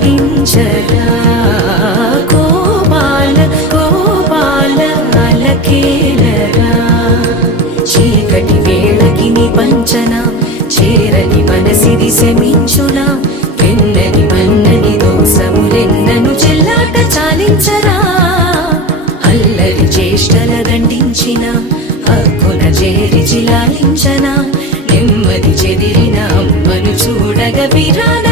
పింజరా గోపాల గోపాల అలకేలరా? చీకటి వేళకి పంచన చేరని మనసిది శమించునా వెన్నని మన్నని దోసములెన్నను చెల్లాట చాలించరా? అల్లరి చేష్టల దండించిన హక్కున చేరి చిలాలించనా నెమ్మది చెదిరిన అమ్మను చూడగ విరాన